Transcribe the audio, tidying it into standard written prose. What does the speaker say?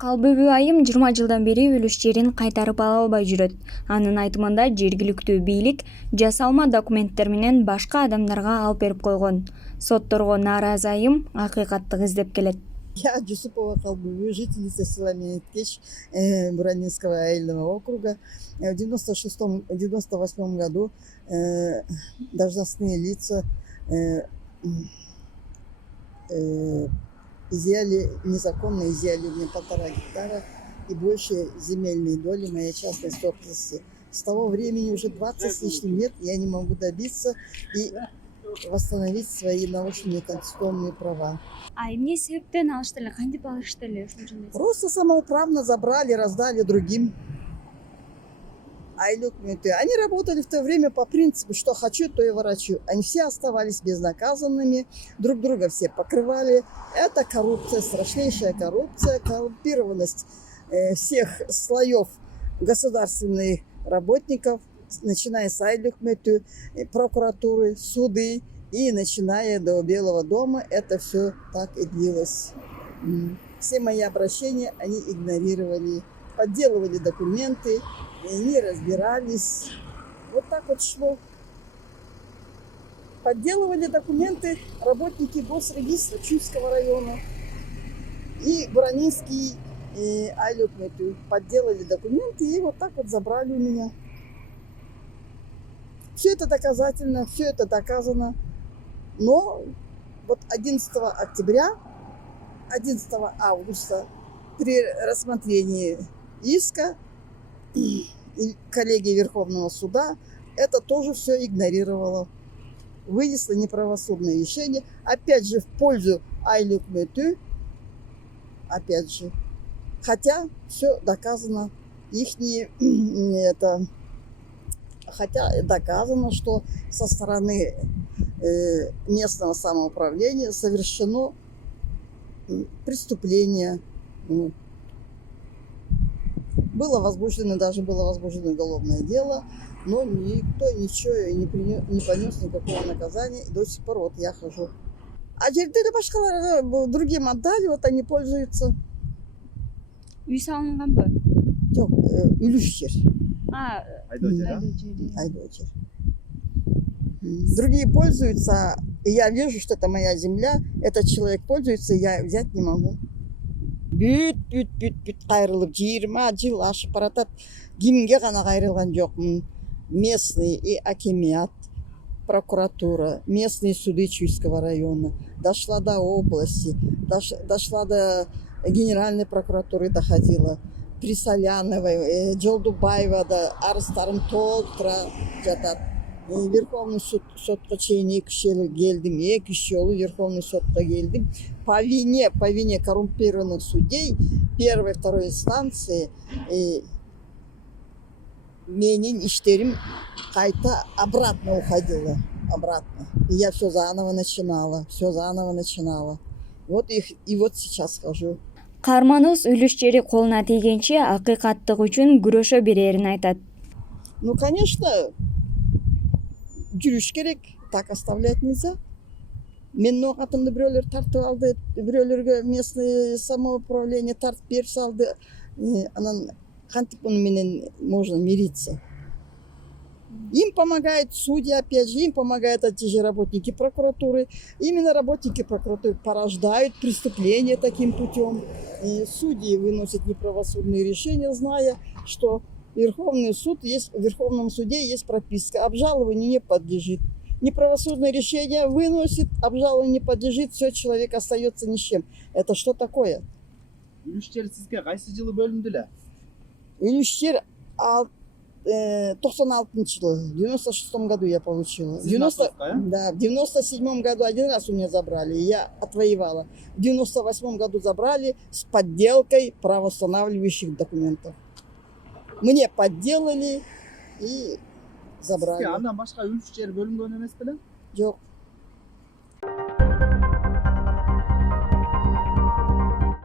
Калбүбү айым 20 жылдан бери үлүш жерин кайтарып ала албай жүрөт. Анын айтымында жергиликтүү бийлик жасалма документтер менен башка адамдарга алып берип койгон. Сотторго нааразы айым акыйкатты издеп келет. Я Джусупова Калбуби, жительница села Миниткеч Буранинского районного округа. В 98 году должностные лица незаконно изъяли у меня 1,5 гектара и больше земельной доли моей частной собственности. С того времени уже 20 с лишним лет я не могу добиться и восстановить свои нарушенные конституционные права. А эмне себептен алышты эле, кантип алышты эле ушунчалык? Просто самоуправно забрали, раздали другим. Они работали в то время по принципу, что хочу, то и ворочу. Они все оставались безнаказанными, друг друга все покрывали. Это коррупция, страшнейшая коррупция, коррумпированность всех слоев государственных работников, начиная с айлюкмету, прокуратуры, суды и начиная до Белого дома. Это все так и длилось. Все мои обращения они игнорировали, подделывали документы, не разбирались. Вот так вот шло. Подделывали документы работники госрегистра Чуйского района и Буранинский айлюкмету. Подделали документы и вот так вот забрали у меня. Все это доказательно, все это доказано. Но вот 11 октября, 11 августа при рассмотрении иска и коллегия Верховного суда это тоже все игнорировала. Вынесла неправосудное решение, опять же в пользу айлюкмету, опять же. Хотя все доказано, хотя доказано, что со стороны местного самоуправления совершено преступление. Было возбуждено уголовное дело, но никто ничего не понес никакого наказания. И до сих пор вот я хожу. А жердерди башкаларга другим отдали, вот они пользуются. Үй салынганбы? Жок, үлүш жер. Айдоо жер. Другие пользуются, и я вижу, что это моя земля, этот человек пользуется, я взять не могу. Бүт кайрылып 20 жыл ашып баратат. Кимге гана кайрылган жокмун? Местный и акимиат, прокуратура, местные суды Чуйского района, дошла до области, дошла до генеральной прокуратуры, доходила. При Соляновой, Жолдубаева да арыстарым толтура жатат. Верховный сотқа чейин 2 жолу келдим, 2 жолу Верховный сотқа келдим. По вине коррумпированных судей первой, второй инстанции менин иштерим кайта обратно уходила. Обратно. И я все заново начинала. Вот сейчас хожу. Каарманыбыз үлүш жери колуна тийгенче акыйкаттык үчүн күрөшө берерин айтат. Ну, конечно, жүрүш керек, так оставлять нельзя. Менин оокатымды бирөөлөр тартып алды, бирөөлөргө местное самоуправление тартып берип салды. Анан кантип муну менен можно мириться? Им помогают судьи, опять же, им помогают эти же работники прокуратуры. Именно работники прокуратуры порождают преступления таким путем. И судьи выносят неправосудные решения, зная, что в Верховном суде есть прописка. Обжалованию не подлежит. Неправосудное решение выносит, обжалованию не подлежит, все, человек остается ни с чем. Это что такое? Үлүштер сизге кайсы жылы бөлүндү эле? Үлүштер 96 жылы, в 96 году я получила. В 97 году один раз у меня забрали, и я отвоевала. В 98 году забрали с подделкой правоустанавливающих документов. Мне подделали и забрали. Андан башка үлүш жер бөлүнгөн эмес беле? Жок.